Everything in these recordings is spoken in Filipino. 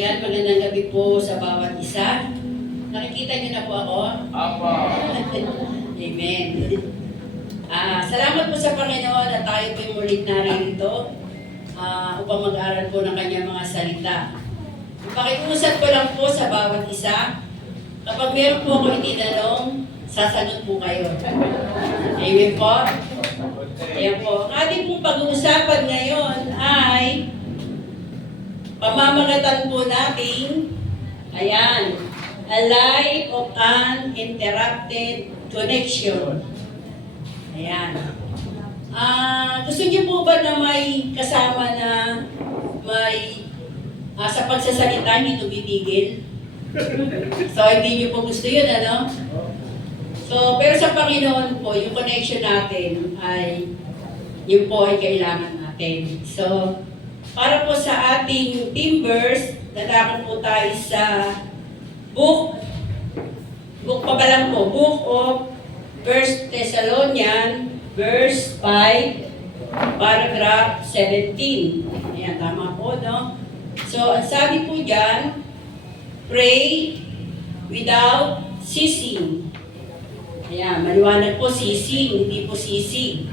Ayan, magandang gabi po sa bawat isa. Nakikita niyo na po ako? Apa. Amen. Salamat po sa Panginoon at tayo po yung mulit narito upang mag-aral po ng kanyang mga salita. Pakiusap ko lang po sa bawat isa. Kapag meron po ako itinanong, sasagot po kayo. Amen po? Ayan po. Ang ating pong pag-uusapan ngayon ay pamamagatan po natin, ayan, a life of uninterrupted connection. Ayan. Gusto niyo po ba na may kasama na may sa pagsasalita hindi tumitigil? So, hindi niyo po gusto yun, ano? So, pero sa Panginoon po, yung connection natin ay, yun po ay kailangan natin. So, para po sa ating team verse, dadako po tayo sa book pa ba lang po, Book of 1 Thessalonians, verse 5, paragraph 17. Ayan, tama po, no? So, ang sabi po dyan, pray without ceasing. Ayan, maliwanag po, ceasing, hindi po sisig.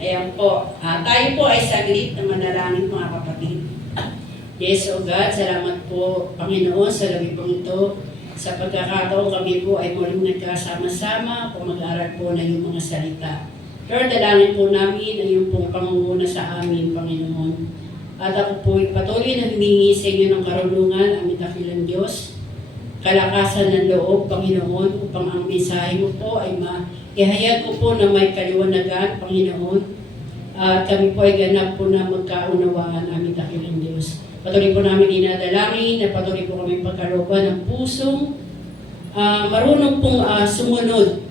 Ayan po. Tayo po ay saglit na manalangin mga kapatid. Yes, O God, salamat po, Panginoon, sa gabi pong ito. Sa pagkakataon kami po ay muling nagkasama-sama kung mag-aaral po na yung mga salita. Lord, dalangin po namin ang iyong pong pangunguna sa amin, Panginoon. At ako po patuloy na humingi sa inyo ng karunungan, aming dakilang Diyos. Kalakasan ng loob, Panginoon, upang ang mensahe mo po ay ihayag ko po na may kaliwanagan, Panginoon. At kami po ay ganap po na magkaunawaan aming dakilang Diyos. Patuloy po namin dinadalangin na patuloy po kami pagkalooban ng pusong marunong pong sumunod.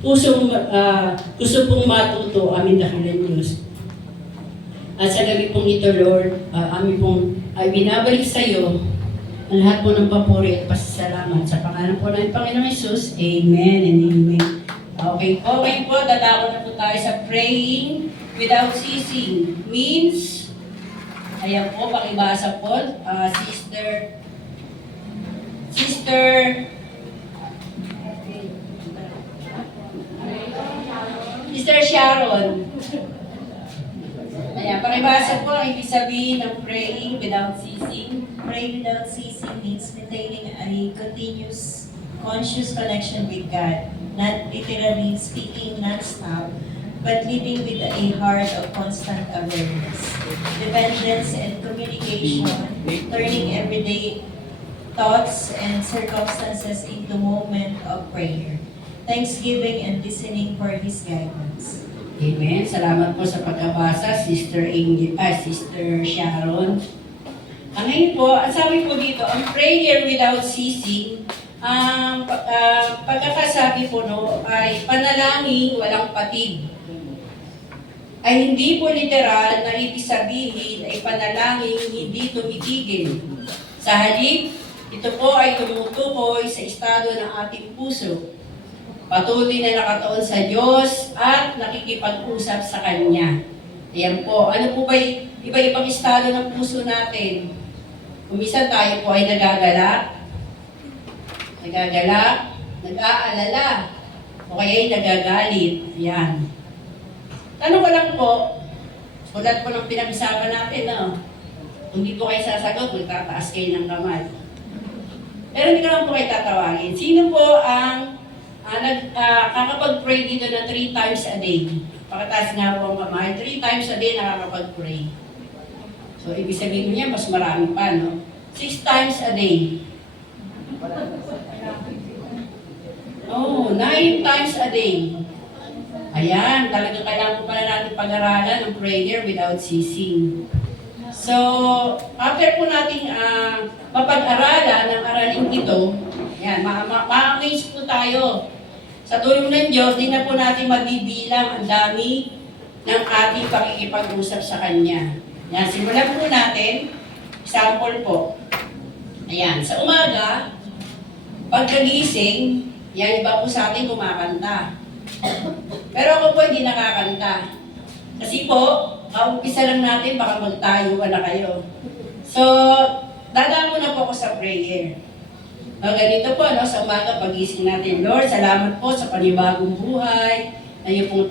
Pusong gusto pong matuto aming dakilang Diyos. At sa gabi pong ito, Lord, amin pong ay binabalik sa iyo ang lahat po ng papuri at pasasalamat. Sa pangalan po ng Panginoong Hesus, Amen and Amen. Okay po, dadako na po tayo sa praying without ceasing. Means, ayan po, pakibasa po, Sister Sharon. Ayan, pakibasa po, ang ibig sabihin ng praying without ceasing. Pray without ceasing means maintaining a continuous, conscious connection with God, not literally speaking non-stop, but living with a heart of constant awareness, dependence, and communication, turning everyday thoughts and circumstances into moment of prayer, thanksgiving, and listening for His guidance. Amen. Salamat po sa pagkabasa, Sister Sharon. Ngayon po, ang sabi po dito, ang prayer without ceasing, ang pagkakasabi po no, ay panalangin walang patid. Ay hindi po literal na ibig sabihin ay panalangin hindi tumitigil. Sa halip, ito po ay tumutukoy sa estado ng ating puso. Patuloy na nakataon sa Diyos at nakikipag-usap sa Kanya. Ayan po. Ano po ba iba-ibang estado ng puso natin? Kumisan tayo po ay nagagalak, nag-aalala, o kaya ay nagagalit. Ayan. Tanong ko lang po, ulat po ng pinag-usapan natin, no? Kung di po kayo sasagot, magtataas kayo ng kamay. Pero hindi ko lang po kayo tatawagin. Sino po ang kakapag-pray dito na 3 times a day? Pakataas nga po ang kamay. 3 times a day nakakapag-pray. So, ibig sabihin niya, mas marami pa, no? 6 times a day. Oh, 9 times a day. Ayan, talagang kailangan po pala natin pag-aralan ng prayer without ceasing. So, after po nating mapag-aralan ng aralin ito, ayan, ma-amaze po tayo. Sa tulong ng Diyos, di na po natin mabibilang ang dami ng ating pakikipag-usap sa Kanya. Yan, simulan po natin. Example po. Ayan, sa umaga, pagkagising, yan iba po sa atin kumakanta. Pero ako po hindi nakakanta. Kasi po, kaumpisa lang natin, baka magtayuan na kayo. So, dadaan na po ako sa prayer. Ganito po, no, sa umaga pagising natin, Lord, salamat po sa panibagong buhay na iyo pong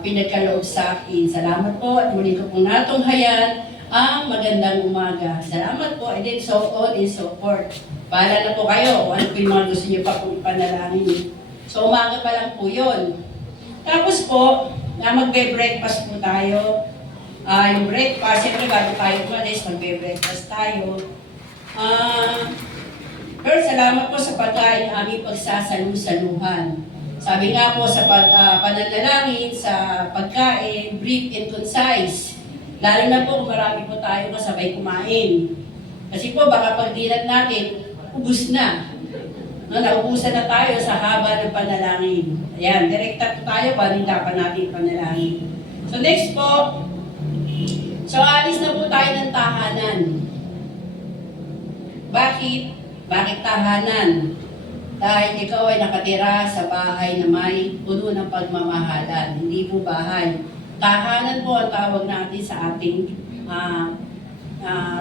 pinagkaloob sa akin. Salamat po at muli ko pong natunghayan ang magandang umaga. Salamat po, and then so on and so forth. Bahala na po kayo kung ano po yung mga gusto niyo pa pong ipanalangin. So umaga pa lang po yun. Tapos po, na magbe-breakfast po tayo. Yung breakfast, siyempre bago tayo umalis, magbe-breakfast tayo. Lord, salamat po sa pagkain ng aming pagsasalu-saluhan. Sabi nga po sa pananalangin, sa pagkain, brief and concise. Lalo na po kung marami po tayo kasabay kumain. Kasi po baka pagdilat natin, ubus na. No, naubusan na tayo sa haba ng panalangin. Ayan, direkta po tayo, paano dapat natin panalangin. So next po, so alis na po tayo ng tahanan. Bakit? Bakit tahanan? Dahil ikaw ay nakatira sa bahay na may puno ng pagmamahalan. Hindi po bahay. Tahanan po ang tawag natin sa ating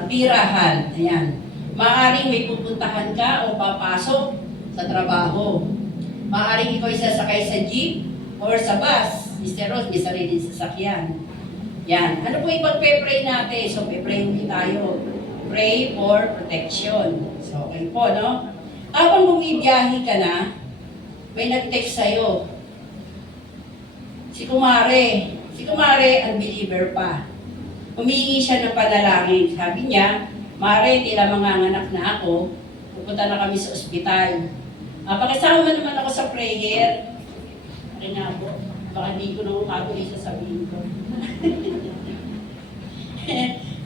tirahan. Ayan. Maaring may pupuntahan ka o papasok sa trabaho. Maaring ikaw ay sasakay sa jeep or sa bus. Mr. Rose, may sariling sasakyan. Yan. Ano po ipagpe-pray natin? So, pe-pray ulit tayo. Pray for protection. So, okay po, no? Habang bumibiyahe ka na, may nag-text sa'yo. Si Kumare, unbeliever pa. Humingi siya ng panalangin. Sabi niya, Mare, tila manganganak na ako. Pupunta na kami sa ospital. Pakisama naman ako sa prayer. Ano nga po? Baka hindi ko na umatuloy sasabihin ko.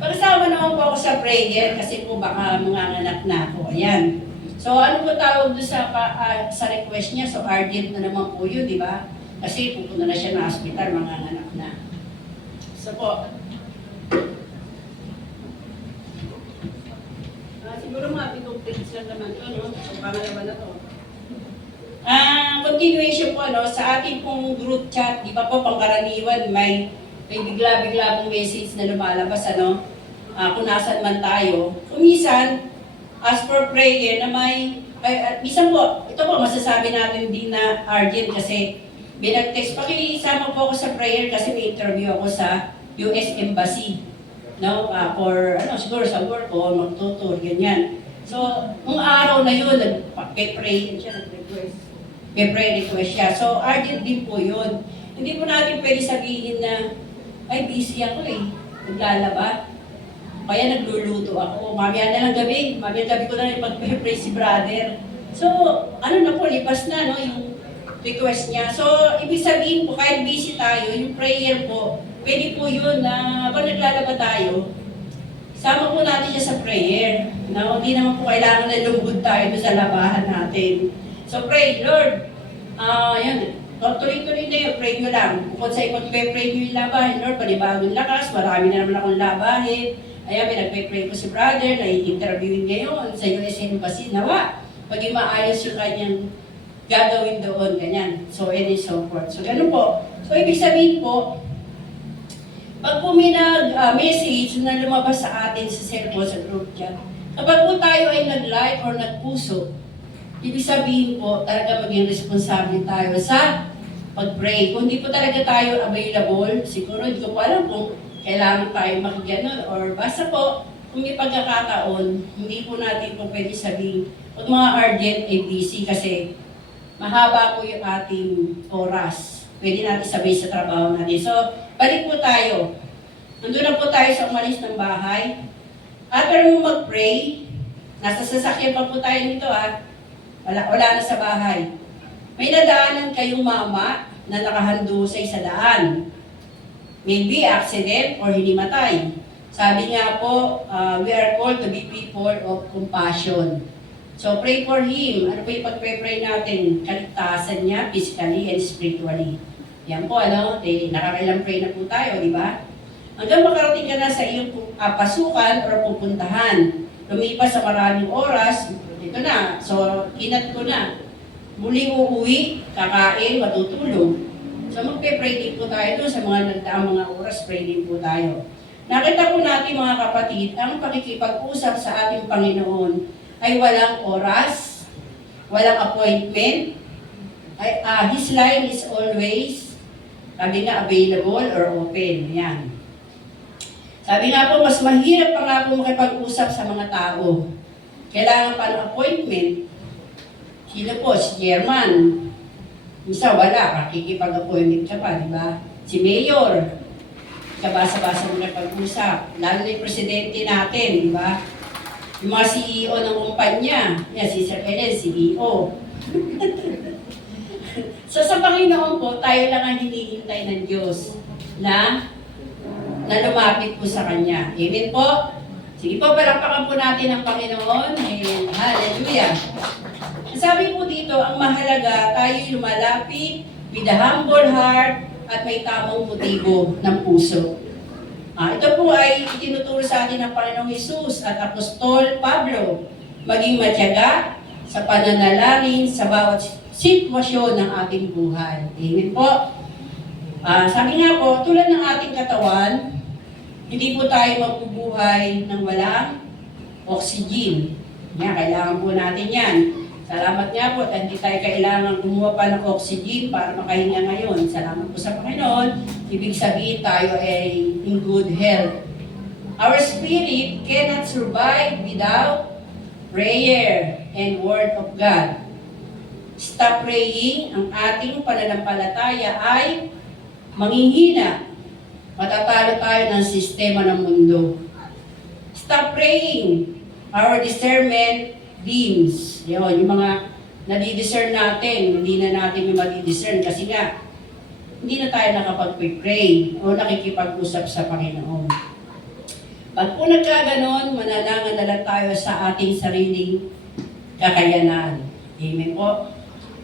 Pakisama naman po ako sa prayer kasi po baka manganganak na ako. Ayan. So ano po tawag doon sa request niya? So urgent na naman po yun, di ba? Kasi pupunta na siya na hospital, manganganak na. So po, siguro mga pitong page lang naman to, no? So pangalawa na to. Continuation po, no? Sa ating pong group chat, di ba po pangkaraniwan, may bigla-bigla pong message na lumalabas, ano? Kung nasan man tayo. Kumisan, as for prayer na may, minsan po, ito po, masasabi natin din na urgent kasi binag-text, pakisama po ako sa prayer kasi may interview ako sa US Embassy. No? For, siguro sa work o magtutur, ganyan. So, nung araw na yun, nag-pray siya, nag-request. May-pray request siya. So, urgent din po yun. Hindi po natin pwede sabihin na, ay, busy ako eh. Naglalaba. Kaya nagluluto ako. Mamaya na lang gabi. Mamaya gabi ko na lang pag-pray si brother. So, ano na po, lipas na, no, yung request niya. So, ibig sabihin po, kahit busy tayo, yung prayer po, pwede po yun na pag naglalaba tayo, sama po natin siya sa prayer. No, hindi naman po kailangan na lungkod tayo sa labahan natin. So, pray, Lord, yan, tuloy-tuloy na yun, pray nyo lang. Bukod sa ipag-pray nyo yung labahin, Lord, panibagong lakas, marami na naman akong labahin. Ayan, may nagpe-pray ko si brother, na i-interviewin ngayon sa US Embassy. Nawa, paging maayos yung kanyang gagawin doon, ganyan. So, and so forth. So, ganun po. So, ibig sabihin po, pag po may nag-message na lumabas sa atin sa cellphone, sa group chat, kapag po tayo ay nag-like or nag-puso, ibig sabihin po, talaga maging responsable tayo sa pag-pray. Kung hindi po talaga tayo available, siguro hindi ko po alam kung kailangan tayo makigyan or basta po, kung may pagkakataon, hindi po natin po pwede sabihin, pag mga urgent ay busy kasi mahaba po yung ating oras. Pwede natin sabay sa trabaho natin. So, balik po tayo. Nandun na po tayo sa umalis ng bahay. After mo mag-pray, nasa sasakyan pa po tayo nito wala na sa bahay. May nadaanan kayong mama na nakahando sa isa daan. Maybe accident or hinimatay. Sabi nga po, we are called to be people of compassion. So pray for him. Ano po yung pag-pray natin? Kaligtasan niya, physically and spiritually. Yan po, nakakailang pray na po tayo, di ba? Hanggang makarating ka na sa iyong pasukan or pupuntahan. Lumipas sa maraming oras, ito na. So, kinat ko na. Muling uuwi, kakain, matutulog. So, magpe-pray din po tayo doon sa mga nagdaang mga oras, pray din po tayo. Nakita po natin mga kapatid, ang pakikipag-usap sa ating Panginoon ay walang oras, walang appointment. His line is always, sabi nga, available or open. Yan. Sabi nga po, mas mahirap pa nga po makipag-usap sa mga tao. Kailangan pa ng appointment. Sino po? Si Chairman. Isa wala, makikipag-appointment ka pa, di ba? Si Mayor. Kabasa-basa mo na pag-usap. Lalo na yung presidente natin, di ba? Yung mga CEO ng kumpanya. Yan, si Sir Ellen, CEO. So sa Panginoon po, tayo lang ang hinihintay ng Diyos na lumapit po sa Kanya. Amen po? Sige po, palakpakan po natin ang Panginoon. Amen. Hallelujah. Sabi po dito, ang mahalaga, tayo'y lumalapit with a humble heart at may tamang motibo ng puso. Ito po ay itinuturo sa atin ng Panginoong Hesus at Apostol Pablo, maging matyaga sa pananalangin sa bawat sitwasyon ng ating buhay. Amen po. Sabi nga po, tulad ng ating katawan, hindi po tayo mabubuhay ng walang oxygen. Yan, kailangan po natin yan. Salamat nga po, hindi tayo kailangan gumawa pa ng oxygen para makahinga ngayon. Salamat po sa Panginoon. Ibig sabihin tayo ay in good health. Our spirit cannot survive without prayer and Word of God. Stop praying, ang ating pananampalataya ay manghihina. Matatalo tayo ng sistema ng mundo. Stop praying, our discernment dims. Yung mga nadidiscern natin, hindi na natin yung madidiscern kasi nga, hindi na tayo nakapag-pray o nakikipag-usap sa Panginoon. Pag po nagkaganon, mananangan na lang tayo sa ating sariling kakayanan. Amen po.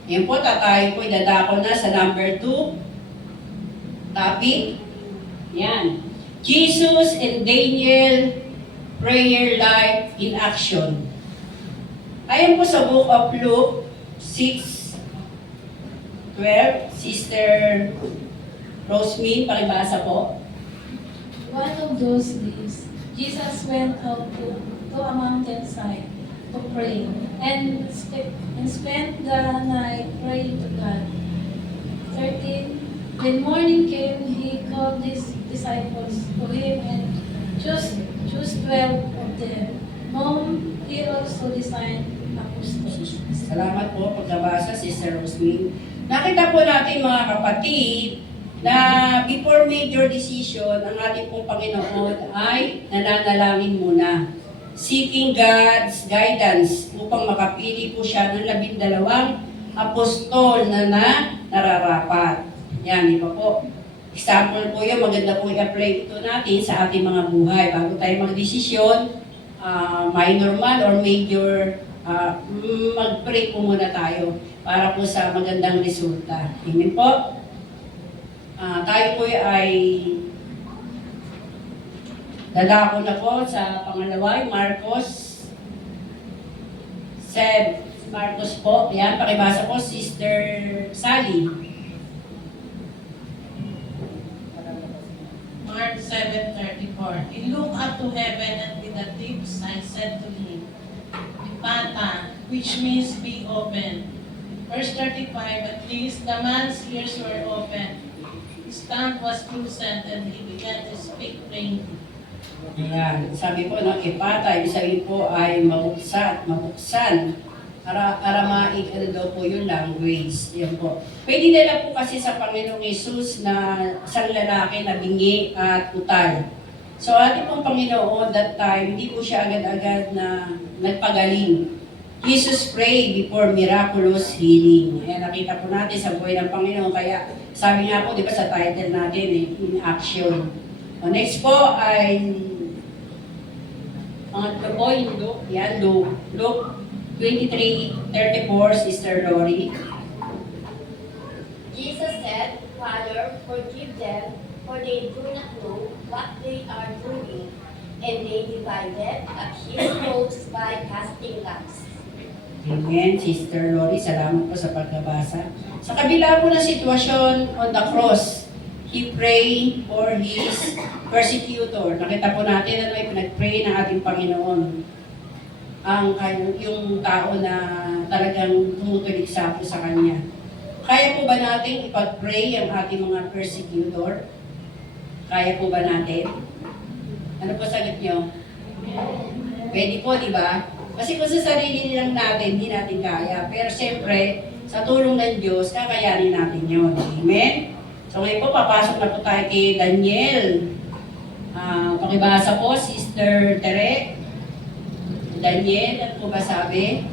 Yan po, tayo po idadako na sa number 2. Topic. Yan. Jesus and Daniel Prayer Life in Action. Ayon po sa Book of Luke 6:12, Sister Rosemary, pakibasa po. One of those days, Jesus went out to a mountainside to pray and spent the night praying to God. 13. When morning came, he called his disciples to him and chose 12 of them, whom he also designed apostles. Salamat po pagkabasa, Sister Rosemary. Nakita po natin mga kapatid na before major decision, ang ating pong Panginoon ay nananalangin muna. Seeking God's guidance upang makapili po siya ng 12 apostol na nararapat. Yan, di ba po? Example po yun, maganda po i-apply ito natin sa ating mga buhay. Bago tayo magdesisyon, minor man or major, mag-pray po muna tayo para po sa magandang resulta. Amen po? Tayo po ay dadako na po sa pangalawa, Marcos 7. Marcos po. Yan, pakibasa po, Sister Sally. Mark 7:34. He looked up to heaven and with a deep sigh said to him, Ephphatha, which means be open. Verse 35, at least the man's ears were open. His tongue was loosened and he began to speak plainly. Ayan. Sabi po, no, Ephphatha, ibig sabihin po ay mabuksan. Aramaic, ano daw po yung language. Yan po. Pwede nila po kasi sa Panginoong Hesus na isang lalaki na bingi at utal. So ating pong Panginoon that time, hindi po siya agad-agad na nagpagaling. Jesus prayed before miraculous healing. Ayan, nakita po natin sa buhay ng Panginoon. Kaya sabi nga po, di ba sa title natin, in action. Next po ay pangatlo po yung Luke. Yan, Luke 23:34, Sister Lori. Jesus said, Father, forgive them, for they do not know what they are doing. And they divided up his robes by casting lots. Amen, Sister Lori. Salamat po sa pagkabasa. Sa kabila po ng sitwasyon on the cross, he prayed for his persecutor. Nakita po natin ano ay pinag-pray ng ating Panginoon. Yung tao na talagang tumutuligsa po sa Kanya. Kaya po ba natin ipag-pray ang ating mga persecutor? Kaya po ba natin? Ano po sagot nyo? Pwede po, di ba? Kasi kung sa sarili lang natin, hindi natin kaya. Pero siyempre, sa tulong ng Diyos, kakayanin natin yun. Amen? So ngayon po, papasok na po tayo kay Daniel. Pakibasa po, Sister Tere. Daniel, ano po ba sabi?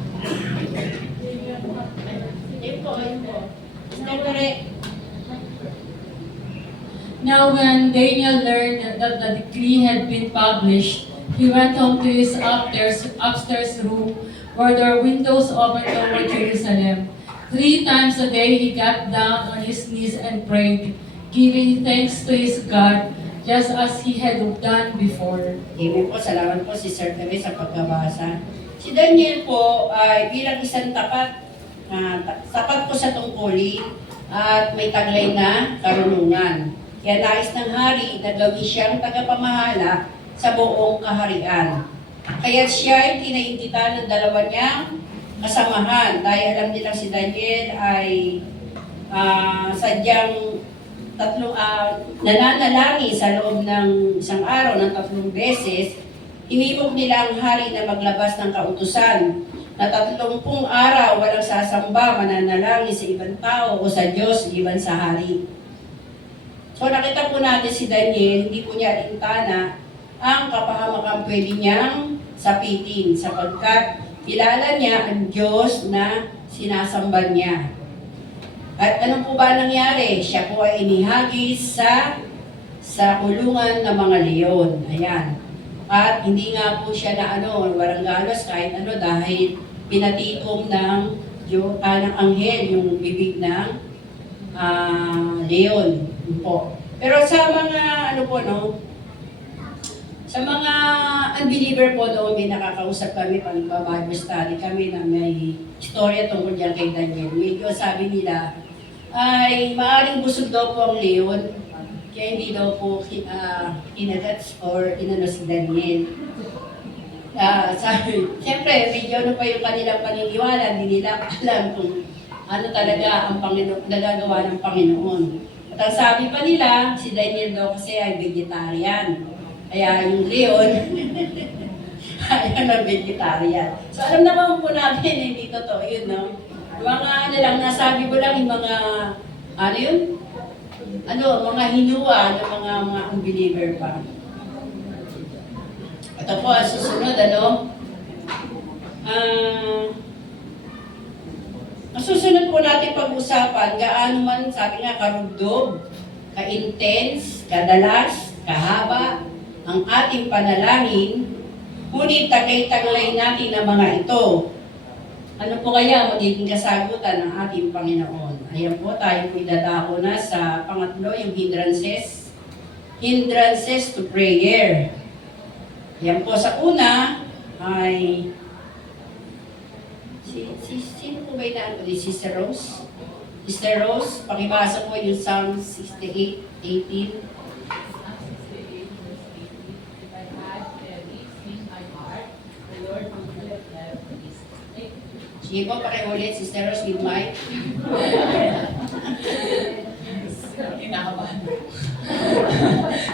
Ayun po. Sister Tere. Now when Daniel learned that the decree had been published, he went home to his upstairs room where there were windows open toward Jerusalem. 3 times a day he got down on his knees and prayed, giving thanks to his God, just as he had done before. Amen po. Salamat po si Sir Tere sa pagkabasa. Si Daniel po ay bilang isang tapat po sa tungkulin at may taglay na karunungan. Kaya nais ng hari na gawin siyang tagapamahala sa buong kaharian. Kaya siya ay kinaintitan ng dalawa niyang kasamahan. Dahil alam nilang si Daniel ay sadyang nananalangin sa loob ng isang araw ng 3 beses, inibog nila ang hari na maglabas ng kautusan na 30 araw walang sasamba, mananalangin sa ibang tao o sa Diyos, iban sa hari. So nakita po natin si Daniel, hindi po niya alintana ang kapahamakan pwede niyang sapitin sapagkat kilala niya ang Diyos na sinasamba niya. At ano po ba nangyari? Siya po ay inihagis sa kulungan ng mga leon. Ayan. At hindi nga po siya na waranggalos kahit dahil pinatikom ng anghel yung bibig ng leon po. Pero sa mga sa mga unbeliever po doon, may nakakausap kami pag Bible study kami na may istorya tungkol dyan kay Daniel. Medyo sabi nila ay maaaring busog daw po ang leon, kaya hindi daw po inagats or inano si Daniel. Siyempre, medyo pa yung kanilang paniniwala, hindi nila alam kung ano talaga ang Panginoon, nagagawa ng Panginoon. At ang sabi pa nila, si Daniel daw kasi ay vegetarian. Kaya yung leon, ayaw ng vegetarian. So alam naman po natin, hindi totoo yun, no? Yung mga lang, nasabi ko lang yung mga, mga hinuwa ng mga unbeliever pa. Ito po, ang susunod, ang susunod po natin pag-usapan, gaano man, sabi nga, karugdog, ka-intense, kadalas, kahaba, ang ating panalangin, ngunit taglay-taglay natin ang mga ito. Ano po kaya magiging kasagutan ng ating Panginoon? Ayan po, tayo po idadako na sa pangatlo, yung hindrances. Hindrances to prayer. Ayan po, sa una ay sino po ba inaan ko? Sister Rose? Sister Rose, pakibasa po yung Psalm 68:18. Sige po, pakiulit, Sister Rose, with mic. Kinakabahan.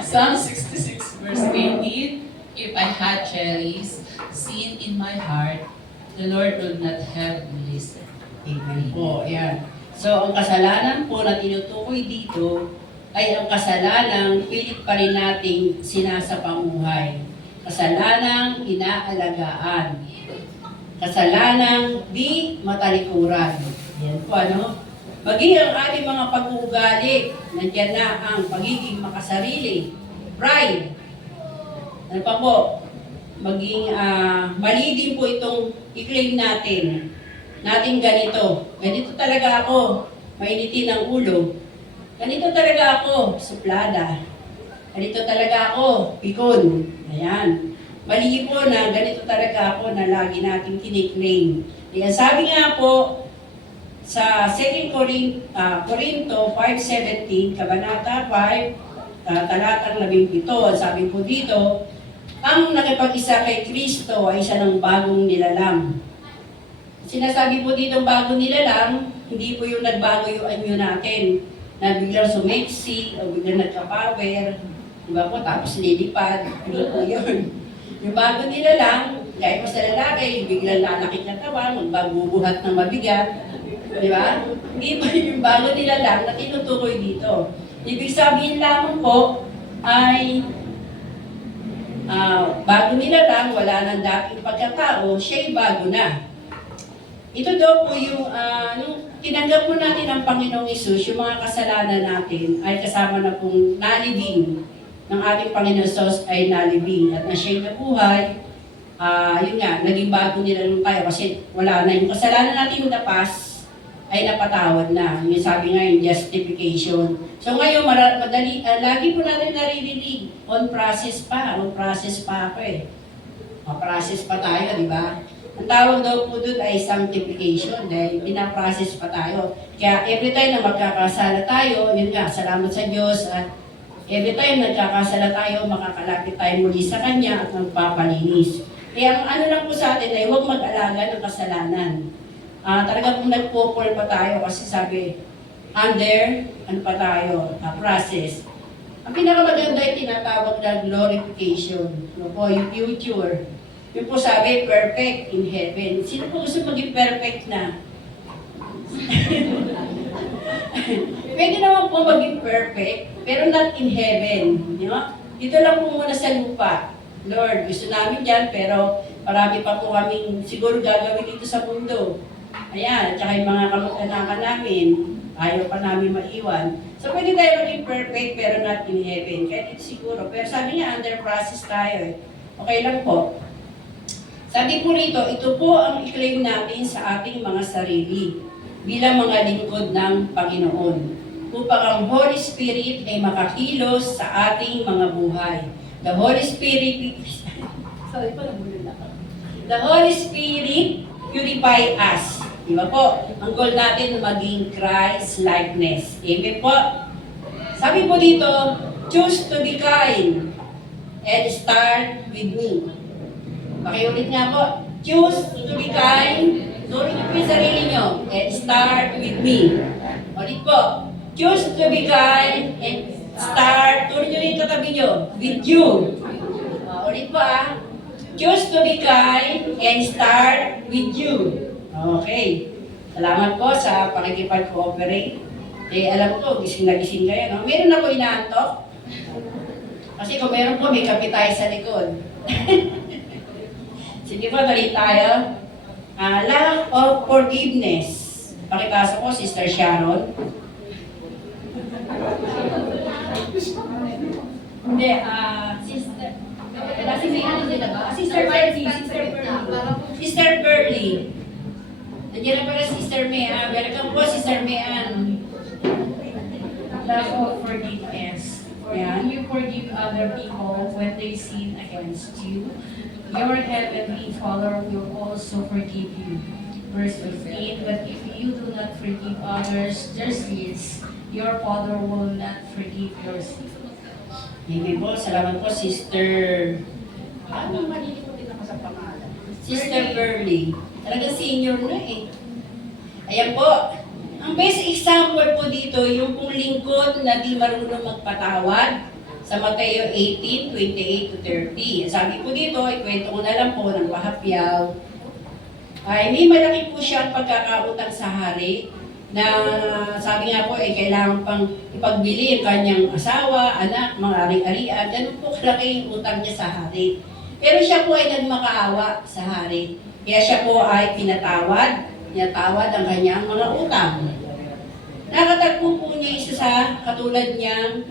Psalm 66 verse 18, If I had cherries, sin in my heart, the Lord would not have me listen. Amen po, ayan. So, ang kasalanan po na tinutukoy dito ay ang kasalanang pilit pa rin nating sinasapamuhay. Kasalanang inaalagaan. Kasalanang di matalikuran. Yan po, maging ang ating mga pag-uugali, nandiyan na ang pagiging makasarili, pride. Ano pa po? Maging mali din po itong i-claim natin ganito. Ganito talaga ako, mainitin ang ulo. Ganito talaga ako, suplada. Ganito talaga ako, pikon. Ayan. Mali po na ganito talaga ako na lagi natin kiniklaim. Kaya sabi nga po sa 2 Corinto 5:17, Kabanata 5, talatang 17. Sabi po dito, ang nakipag-isa kay Kristo ay isa ng bagong nilalang. Sinasabi po dito bagong nilalang, hindi po yung nagbago yung anyo natin, na biglang sumeksi o biglang nagka-power, diba po, tapos lilipad, hindi po yun. Yung bago nilalang, gaya po sa lalaki, biglang lalaki ng katawan, magbabubuhat ng mabigat, di ba? Hindi po yung bago nilalang na tinutukoy dito. Ibig sabihin lamang po ay bago nilalang, wala nang dating pagkatao, siya'y bago na. Ito daw po yung, nung tinanggap po natin ang Panginoong Isus, yung mga kasalanan natin ay kasama na pong nalibing ng ating Panginoong Isus ay nalibing. At na siya'y nabuhay, yun nga, naging bago nila nung tayo kasi wala na yung kasalanan natin in the past ay napatawad na. Yung sabi nga yung justification. So ngayon, madali, lagi po natin naririnig, on process pa ako eh. Process pa tayo, di ba? Ang tawag daw po doon ay sanctification dahil pinaprocess pa tayo. Kaya every time na magkakasala tayo, yun nga, salamat sa Diyos at every time nagkakasala tayo, makakalapit tayo muli sa Kanya at magpapalinis. Kaya ang ano lang po sa atin ay huwag mag-alaga ng kasalanan. Talaga pong nagpo-fall pa tayo kasi sabi, under, ano pa tayo, process. Ang pinakamaganda ay tinatawag na glorification. Ano po, yung future. Yung po sabi, perfect in heaven. Sino po gusto maging perfect na? Pwede naman po maging perfect, pero not in heaven. You know? Dito lang po muna sa lupa. Lord, gusto namin dyan, pero marami pa po kaming siguro gagawin dito sa mundo. Ayan, at saka yung mga kamag-anakan namin, ayaw pa namin maiwan. So pwede tayo maging perfect, pero not in heaven. Kaya dito siguro. Pero sabi niya, under process tayo eh. Okay lang po. Sabi po rito, ito po ang i-claim natin sa ating mga sarili bilang mga lingkod ng Panginoon upang ang Holy Spirit ay makakilos sa ating mga buhay. The Holy Spirit, The Holy Spirit purify us. Diba po? Ang goal natin na maging Christ-likeness. Amen po? Sabi po dito, choose to be kind and start with me. Pakiulit nga po. Choose to be kind. Tuloy niyo po yung sarili niyo. And start with me. Ulit po. Choose to be kind and start. Tuloy niyo yung katabi niyo. With you. Ulit po Choose to be kind and start with you. Okay. Salamat po sa pakikipag-cooperate. Alam ko, gising na gising kayo, no? Meron na po inaantok. Kasi kung meron po, may kape tayo sa likod. Sige po, dali tayo. Lack of forgiveness. Pakipasa ko, Sister Sharon. Hindi, Sister... Kasi may ano din ba? Sister Pearly. Sister Pearly. Nandiyan na pala Sister May. Welcome po, Sister May. Lack of forgiveness. For Yeah. when you forgive other people when they sin against you, your heavenly Father will also forgive you. Verse 15, but if you do not forgive others their sins, your Father will not forgive your sins. Hindi po, salamat po, Sister... Ano malilimutin ako sa pangalan? Sister Pearly. Talagang senior na eh. Ayan po. Ang best example po dito, yung pong lingkod na di marunong magpatawad sa Mateo 18:28 to 30. Sabi po dito, ikwento ko na lang po ng pahapyaw. Ay, may malaki po siyang pagkakautang sa hari na sabi nga po kailangan pang ipagbili ang kanyang asawa, anak, mga ari-arian. Ganun po kalaki yung utang niya sa hari. Pero siya po ay nagmakaawa sa hari. Kaya siya po ay pinatawad ang kanyang mga utang. Nakatagpo po niya isa sa katulad niyang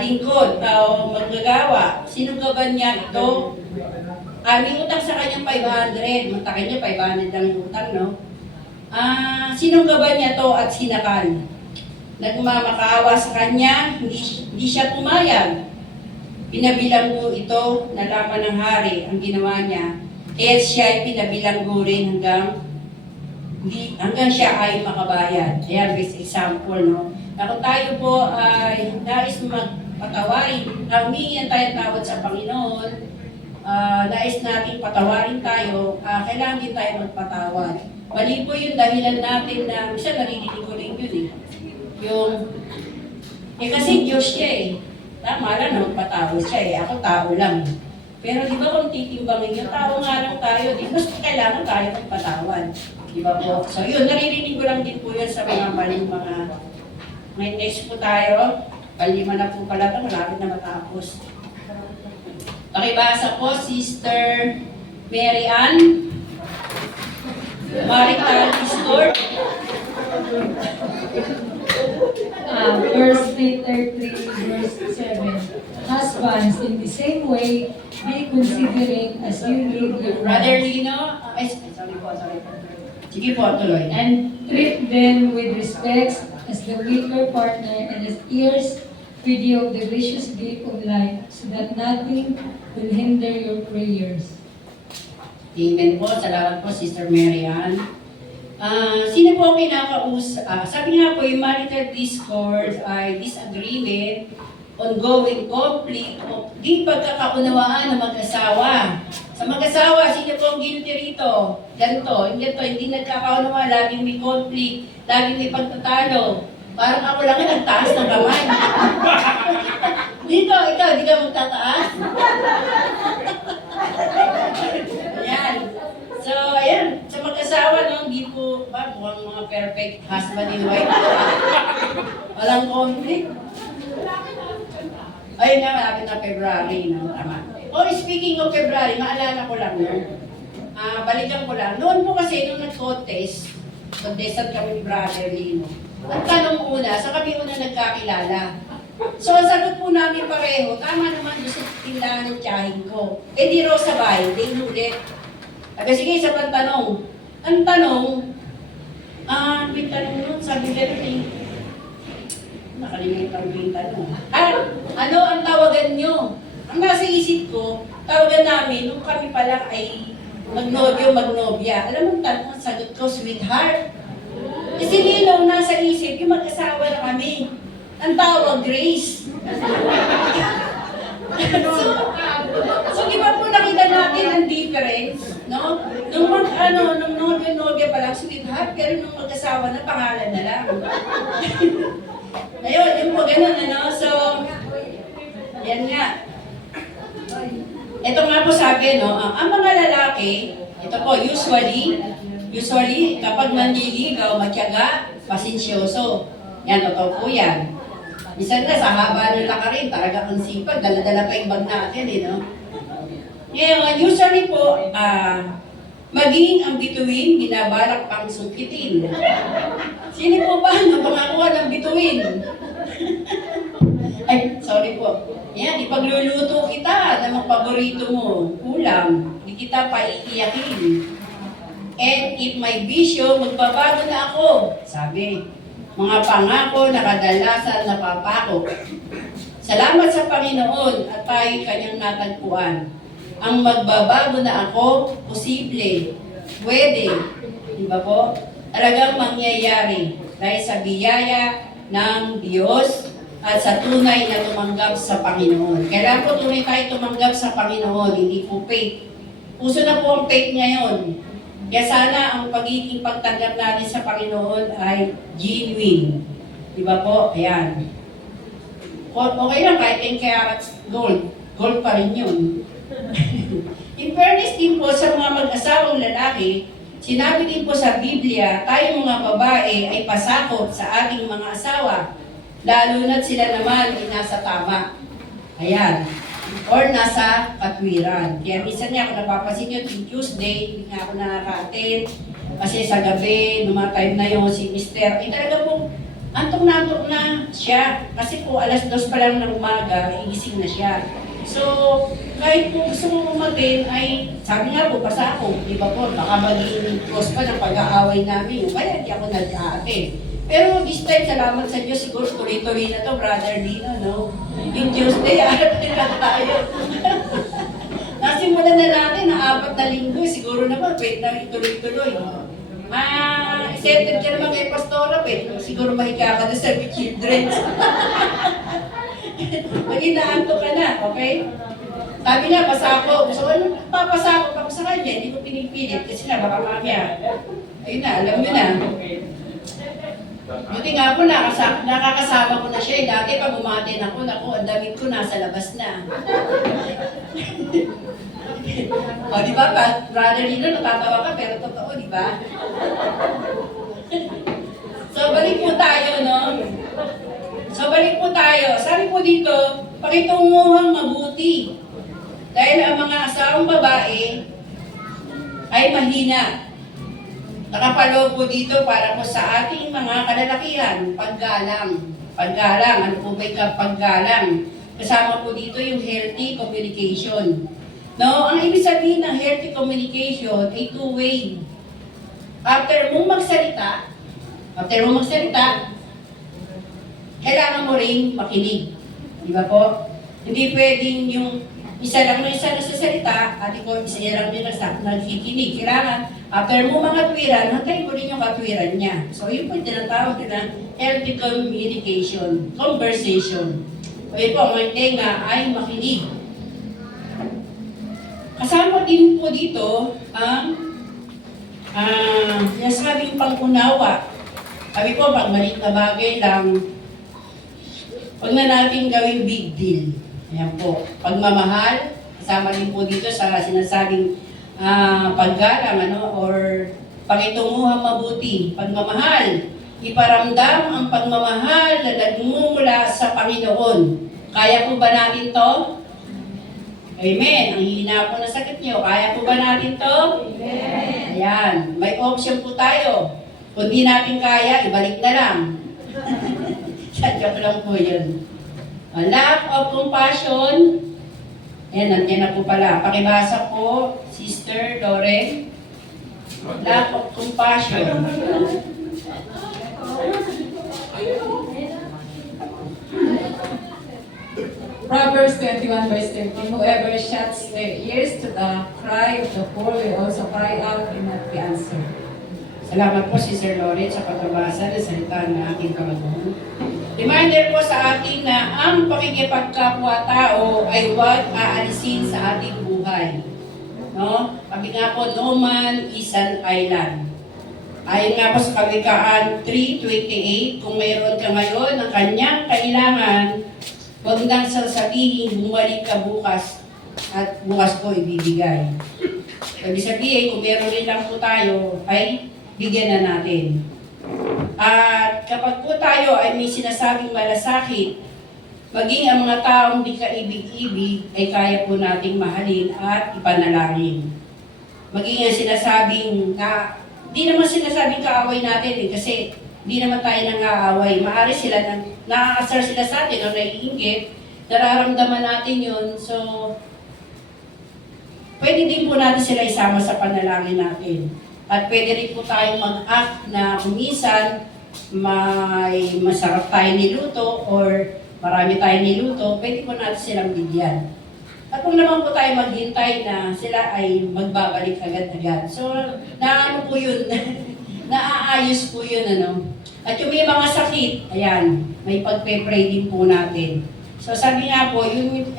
lingkod o manggagawa. Sinugaban niya ito. May utang sa kanyang 500. Matakin niya 500 lang yung utang, no? Sinugaban niya to at sinakal. Nagmamakaawa sa kanya, hindi siya pumayag. Pinabilanggo ito na laman ng hari ang ginawa niya. Kaya siya ay pinabilanggo rin hanggang siya ay makabayad. Ayan, best example, no? Na kung tayo po ay nais patawarin, humingi tayo ng tawad sa Panginoon, nais nating patawarin tayo, kailangan din tayo magpatawad. Mali po yung dahilan natin na, minsan narinig ko rin yun eh. Yung, kasi Diyos siya eh. Tama lang na magpatawad siya eh. Ako tao lang. Pero di ba kung titimbangin yung tao nga lang tayo, di mas kailangan tayo magpatawad. Di ba po? So yun, naririnig ko lang din po yun sa mga maling mga... May next po tayo. Palima na po pala ito, malapit na matapos. Pakibasa po, Sister Mary Ann. Marital Discord. 1 Peter 3, verse 7. Husbands, in the same way, be considerate as you lead your Brother wives, Lino. Sorry po. Sige po, tuloy. and treat them with respect as the weaker partner and as heirs with you of the gracious gift of life, so that nothing will hinder your prayers. Amen po. Salamat po, Sister Mary Ann. Sino po ang kinakausap? Sabi nga po, yung marital discord ay disagreement, ongoing conflict, o di pagkakaunawaan ng mag-asawa. Sa mag-asawa, sino po ang guilty rito? Ganito, hindi nagkakaunawa, laging may conflict, laging may pagtatalo. Parang ako lang ang nagtaas ng kamay. Dito, ikaw, di ka magtataas? Ayan. So, ayan. Sa mag-asawa, no, hindi po, mukhang mga perfect husband and wife. Walang conflict. Ayun nga, malapit na February, no? Tama. Speaking of February, maalala ko lang, no? Balikan ko lang. Noon po kasi, nung nag-contest kami ni Brother Lino. Ang tanong una, sa kami una nagkakilala. So, ang sagot po namin pareho, tama naman doon sa tindahan ng tiyahin ko. Eh di raw sabay, di inulit. Sige, isa pang tanong. Ang tanong, may tanong nun, sabi gano'n eh. Nakalimutan ko yung tanong. Ano ang tawagan nyo? Ang nasa isip ko, tawagan namin, nung kami pala ay magnobya. Alam mo ang tanong, ang sagot ko, sweetheart. Kasi Lino, nasa isip, yung mag-asawa na kami. Ang tawag, Grace. So di ba po nakita natin ang difference, no? Nung nobya pa lang, sweetheart, pero nung mag-asawa na, pangalan na lang. Ayun, yung po ganun, ano? So, yan nga. Ito nga po sabi, no? Ang mga lalaki, ito po, usually, kapag manliligaw, matyaga, pasensyoso. Yan, totoo po yan. Minsan na, sa haba ng lakarin, talaga ang sipag, dala-dala pa yung bag natin, eh, no? Ngayon, usually po, maging ang bituin, binabalak pang sungkitin. Sino po ba napangakuha ng bituin? Ay, sorry po. Yan, ipagluluto kita na mga paborito mo. Kulang. Hindi kita paiiyakin. And if may bisyo, magbabago na ako. Sabi, mga pangako na kadalasan napapako. Salamat sa Panginoon at tayo kanyang natagpuan. Ang magbabago na ako, posible, pwede. Di ba po? Talagang mangyayari dahil sa biyaya ng Diyos at sa tunay na tumanggap sa Panginoon. Kailangan po tunay tayo tumanggap sa Panginoon, hindi po fake. Uso na po ang fake ngayon. Kaya sana ang pagiging pagtanggap natin sa Panginoon ay genuine. Di ba po? Ayan. Okay lang kahit 10 carats gold. Gold pa rin yun. In fairness din po sa mga mag-asawang lalaki, sinabi din po sa Biblia, tayong mga babae ay pasakop sa ating mga asawa, lalo na't sila naman ay nasa tama. Ayan. Or nasa katwiran. Kaya minsan niya ako napapansin nyo, Tuesday, hindi nga ako nakaka-attend. Kasi sa gabi, nung mga time na yun, si Mr. Talaga po, antok na siya. Kasi po, 2:00 pa lang ng umaga, igising na siya. So, kahit po gusto mo umatin, ay sabi nga po, basta ako, di ba po, baka maging cause pa ng pag-aaway namin. Kaya hindi ako nag-a-attend. Pero this time, salamat sa Diyos, siguro tuloy-tuloy na to, Brother Dino, no? Yung Tuesday, arap na tayo. Nasimulan na natin, na 4 na linggo, siguro naman, pwede na ituloy-tuloy. Accepted ka naman kay Pastora, siguro mahiga ka na sa children. Mag-inaanto ka na, okay? Sabi niya, pasako. So, ano, papasako ako sa kanya, hindi ko pinipilit kasi na baka mamaya. Ayun na, alam niyo na. Buti nga po, nakakasama ko na siya. Dati pag umatin ako, ang damit ko nasa labas na. O, di ba? Brother Lino, natatawa ka, pero totoo, di ba? So, balik po tayo, no? So, balik po tayo. Sabi po dito, pakitunguhang mabuti. Dahil ang mga asawang babae ay mahina. Nakapaloob po dito para po sa ating mga kalalakihan, paggalang. Paggalang, ano po ba yung paggalang? Kasama po dito yung healthy communication. No, ang ibig sabihin ng healthy communication ay two-way. After mong magsalita, kailangan mo ring makinig. Di ba po? Hindi pwedeng yung isa lang na nagsasalita at ikaw isa lang din nagkikinig. Kailangan, after mo mga tuwiran, hantayin ko rin yung katwiran niya. So, yun po yung tinatawag na healthy communication, conversation. Kaya po, ang tenga ay makinig. Kasama din po dito ang sinasabing pang-unawa. Sabi po, pag maliit na bagay lang, huwag na natin gawing big deal. Ayan po. Pagmamahal, kasama din po dito sa sinasabing paggalang, or pakitunguhang mabuti. Pagmamahal, iparamdam ang pagmamahal na nagmumula sa Panginoon. Kaya po ba natin to? Amen. Ang hina po na sakit niyo. Kaya po ba natin to? Amen. Ayan. May option po tayo. Kung di natin kaya, ibalik na lang. Joke lang po yun. A lack of compassion. Ayan, nandiyan na po pala. Pakibasa po, Sister Loren. Lack of compassion. Proverbs 21 verse 13, whoever shuts their ears to the cry of the poor will also cry out and not be answered. Salamat po, Sister Loren, sa pagbabasa ng salita ng ating Panginoon. Reminder po sa atin na ang pakikipagkapwa-tao ay huwag aalisin sa ating buhay. No? Sabi nga po, no man is an island. Ayon nga po sa Kawikaan 3:28, kung mayroon ka ngayon ng kanyang kailangan, huwag nang sasabihin, bumalik ka bukas at bukas ko ibibigay. Ibig sabihin, kung meron rin lang po tayo, ay bigyan na natin. At kapag po tayo ay may sinasabing malasakit, maging ang mga taong di kaibig-ibig ay kaya po nating mahalin at ipanalangin. Maging ang sinasabing di naman sinasabing kaaway natin kasi di naman tayo nang-aaway. Maaari sila nakakasar sila sa atin o naiinggit, nararamdaman natin yun. So, pwede din po natin sila isama sa panalangin natin. At pwede rin po tayong mag-act na kumisan may masarap tayo niluto or marami tayo niluto, pwede po natin silang bigyan. At kung naman po tayo maghintay na sila ay magbabalik agad-agad. So, naano po yun, naaayos po yun, ano. At yung may mga sakit, ayan, may pagpe-pray din po natin. So, sabi nga po, yung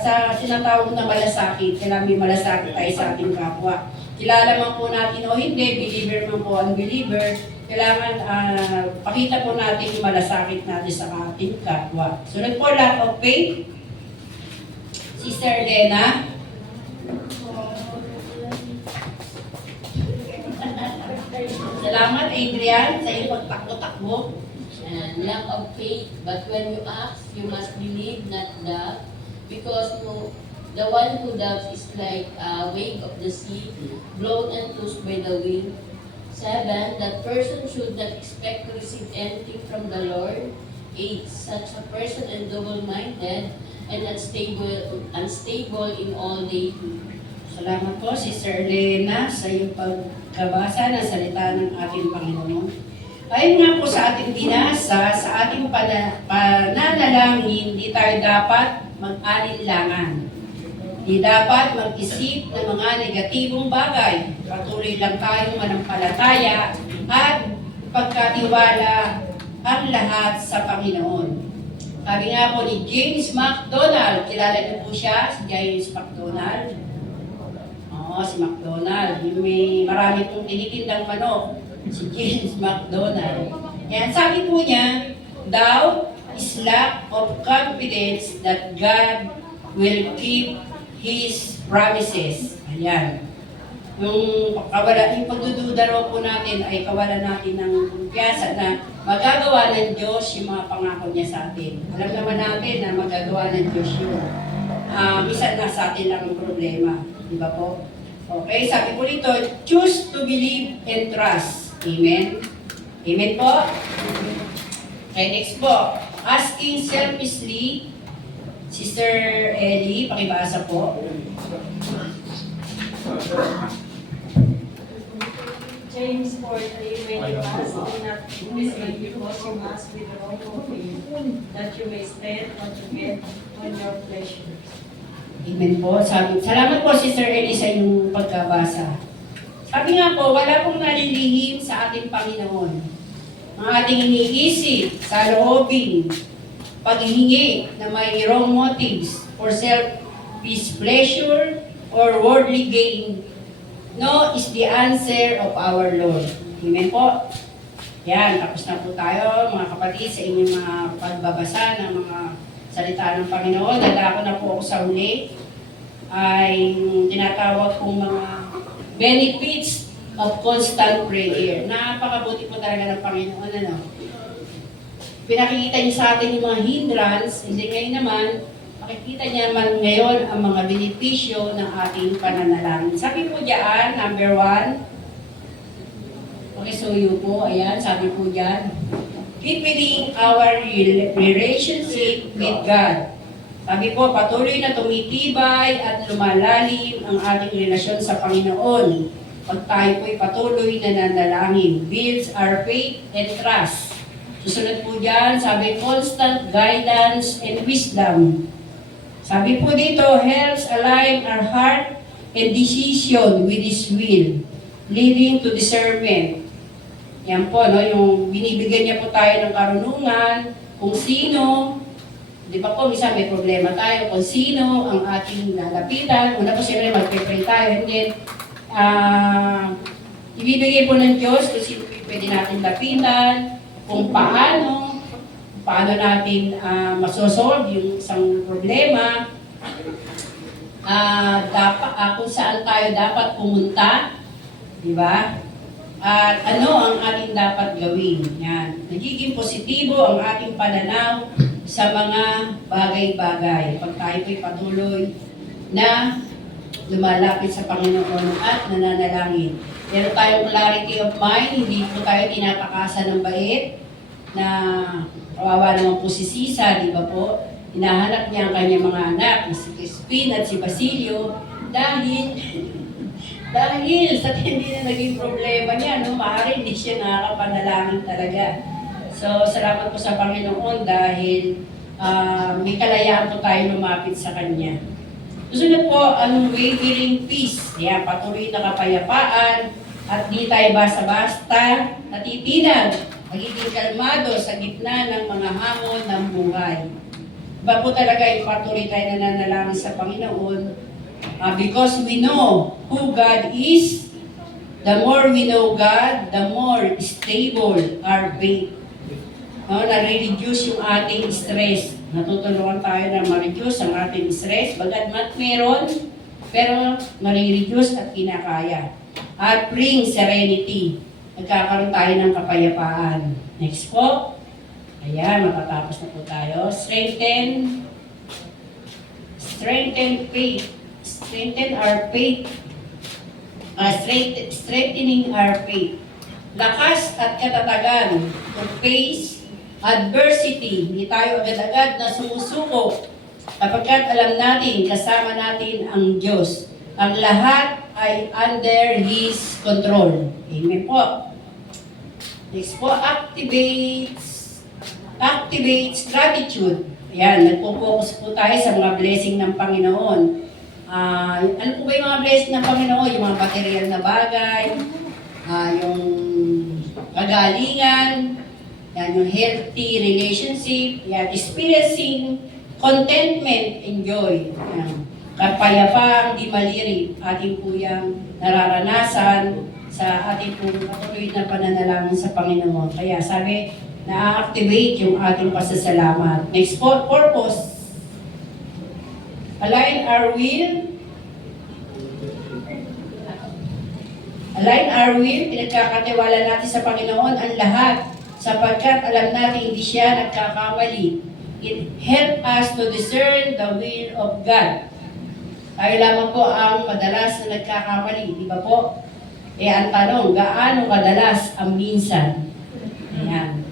sa sinatawag na malasakit, kailangan may malasakit tayo sa ating kapwa. Kilala man po natin o hindi, believer man po, unbeliever, kailangan pakita po natin yung malasakit natin sa ating kapwa. Sunod po, lack of faith. Sister Lena. Salamat, Adrian, sa iyong pagtakbo-takbo. And lack of faith, but when you ask, you must believe, not doubt, because the one who doubts is like a wave of the sea, blown and tossed by the wind. 7, that person should not expect to receive anything from the Lord. 8, such a person is double-minded and unstable in all they do. Salamat po, Sister Elena, sa iyong pagkabasa ng salita ng ating Panginoon. Ayon nga po sa ating binasa, sa ating pananalangin, hindi tayo dapat mag-alinlangan. Di dapat mag-isip ng mga negatibong bagay. Patuloy lang tayong manampalataya at pagkatiwala ang lahat sa Panginoon. Sabi nga po ni James MacDonald, kilala niyo po siya, si James MacDonald? Oo, si MacDonald. Yung may marami pong tinitindang manok, si James MacDonald. Yan, sabi po niya, doubt is lack of confidence that God will keep His promises. Ayan. Yung pagdududa raw po natin ay kawalan natin ng kumpiyansa na magagawa ng Diyos yung mga pangako niya sa atin. Alam naman natin na magagawa ng Diyos yun. Minsan na sa atin lang ang problema. Di ba po? Okay, sabi po dito, choose to believe and trust. Amen? Amen po? Okay, next po. Asking selfishly, Sister Ellie, pakibasa po. James 4:3, when you ask, do not receive because you ask with the wrong motive, that you may spend what you get on your pleasures. Amen po. Salamat po, Sister Ellie, sa inyong pagkabasa. Sabi nga po, wala pong nalilihim sa ating Panginoon. Ang ating iniisip, saloobin, paghingi na may wrong motives for selfish pleasure or worldly gain, no is the answer of our Lord. Amen po. Yan, tapos na po tayo mga kapatid sa inyong mga pagbabasa ng mga salita ng Panginoon. Dadako na po ako sa huli ay tinatawag kong mga benefits of constant prayer. Napakabuti po talaga ng Panginoon. Ano? Pinakikita niya sa atin yung mga hindrance, hindi ngayon naman, makikita niya man ngayon ang mga benepisyo ng ating pananalangin. Sabi po diyan, number 1, pakisuyo po, ayan, sabi po diyan, deepening our relationship with God. Sabi po, patuloy na tumitibay at lumalalim ang ating relasyon sa Panginoon. Pag tayo po'y patuloy na nanalangin, builds our faith and trust. Susunod po diyan, sabi, constant guidance and wisdom. Sabi po dito, helps align our heart and decision with His will, leading to discernment. Yan po, no, yung binibigyan niya po tayo ng karunungan, kung sino, di ba po, minsan may problema tayo, kung sino ang ating lalapitan. Una po siyempre, magpe-pray tayo, and then, ibibigay po ng Diyos kung sino pwede natin lapitan, kung paano natin masosolve yung isang problema, kung saan tayo dapat pumunta, di ba? At ano ang ating dapat gawin. Yan. Nagiging positibo ang ating pananaw sa mga bagay-bagay. Pag tayo po'y patuloy na lumalapit sa Panginoon at nananalangin. Meron tayong clarity of mind, hindi po tayo tinatakasan ng bait na kawawa naman po si Sisa, di ba po? Hinahanap niya ang kanyang mga anak, si Crispin at si Basilio, dahil sa hindi na naging problema niya, no? Maaari hindi siya nakakapanalangin talaga. So, salamat po sa Panginoon dahil may kalayaan po tayo lumapit sa Kanya. Susunod po, ang unwavering peace. Yan, patuloy na kapayapaan at di tayo basta-basta natitinag, magiging kalmado sa gitna ng mga hamon ng buhay. Iba po talaga yung patuloy tayo nananalangin sa Panginoon because we know who God is. The more we know God, the more stable our faith. Nare-reduce yung ating stress. Natutulungan tayo na ma-reduce ang ating stress. Bagat meron, pero ma-reduce at kinakaya. At bring serenity. Nagkakaroon tayo ng kapayapaan. Next po. Ayan, matatapos na po tayo. Strengthen faith. Strengthen our faith. Strengthening our faith. Lakas at katatagan to face adversity. Hindi tayo agad-agad na sumusuko kapagkat alam natin, kasama natin ang Diyos. Ang lahat ay under His control. Amen po. Next po, activates gratitude. Ayan, nagpo-focus po tayo sa mga blessing ng Panginoon. Ano po ba yung mga blessing ng Panginoon? Yung mga material na bagay, yung kagalingan, yan, yung healthy relationship, yan, experiencing contentment and joy. Yan. Kapayapang, di maliri, ating po yung nararanasan sa ating pong patuloy na pananalangin sa Panginoon. Kaya sabi, na-activate yung ating pasasalamat. Next po, purpose. Align our will. Align our will, pinagkakatiwala natin sa Panginoon ang lahat sapagkat alam natin hindi siya nagkakamali. It help us to discern the will of God. Tayo lamang po ang madalas na nagkakamali, di ba po? Ang tanong, gaano kadalas ang minsan? Ayan.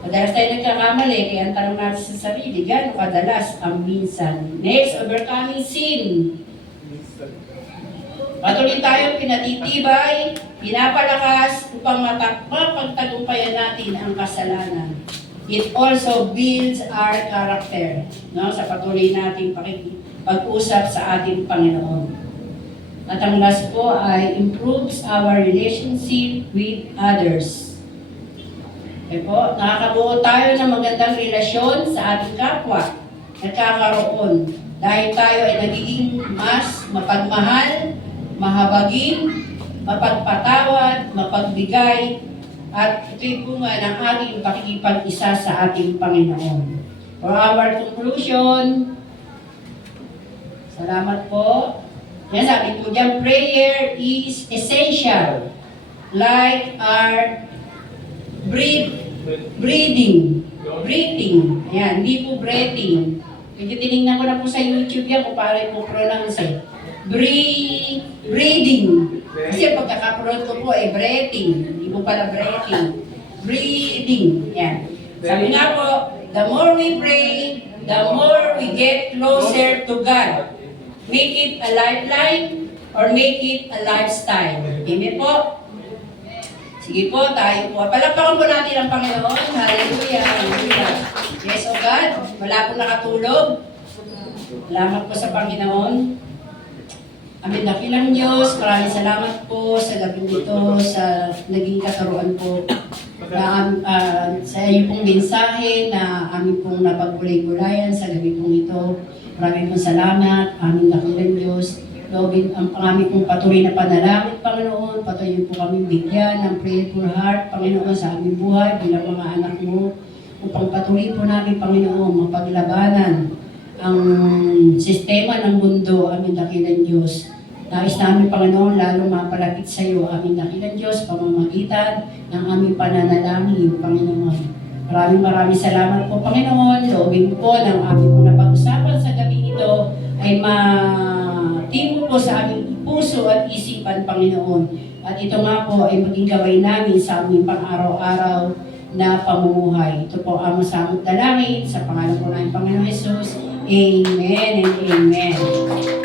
Madalas tayo nagkakamali, kaya ang tanong natin sa sarili, gaano kadalas ang minsan? Next, overcoming sin. Patuloy tayong pinatitibay, pinapalakas upang mapagtagumpayan natin ang kasalanan. It also builds our character, no? Sa patuloy nating pag-usap sa ating Panginoon. At ang last po ay improves our relationship with others. Okay po, nakakabuo tayo ng magandang relasyon sa ating kapwa. Nagkakaroon dahil tayo ay nagiging mas mapagmahal, mahabagin, mapagpatawad, mapagbigay, at ito'y bunga ng ating pakikipag-isa sa ating Panginoon. For our conclusion, salamat po. Yan, sabi po dyan, prayer is essential. Like our breathing. Ayan, hindi po breathing. Medyo tinignan ko na po sa YouTube yan kung paano po pronounce it. Breathing. Kasi pagkakapronounce ko po ay breathing. Hindi po pala breathing. Breathing. Yan. Sabi nga po, the more we pray, the more we get closer to God. Make it a lifeline or make it a lifestyle. Amen po? Sige po, tayo po. Palakpakan po natin ang Panginoon. Hallelujah. Hallelujah. Yes, O God. Wala pong nakatulog. Salamat po sa Panginoon. Amin, dakilang Diyos, maraming salamat po sa gabi nito, sa naging katuruan po na, sa iyo pong mensahe na amin pong napagbulay-bulayan sa gabi pong ito. Maraming pong salamat, amin dakilang Diyos. Loobin ang aming pong patuloy na panalangin, Panginoon. Patuloy po kami bigyan ng prayerful heart, Panginoon, sa aming buhay bilang mga anak mo. Upang patuloy po namin, Panginoon, mapaglabanan ang sistema ng mundo, aming dakilang Diyos. Nais namin, Panginoon, lalo mapalapit sa iyo, aming dakilang Diyos, pamamagitan ng aming pananalangin, Panginoon. Maraming salamat po, Panginoon. Loobin po ng aming pong napag-usapan sa gabi ito ay matimo po sa aming puso at isipan, Panginoon. At ito nga po ay maging gawin namin sa aming pang-araw-araw na pamumuhay. Ito po ang masamot dalangin sa pangalan po ng Panginoon Jesus. Amen and amen.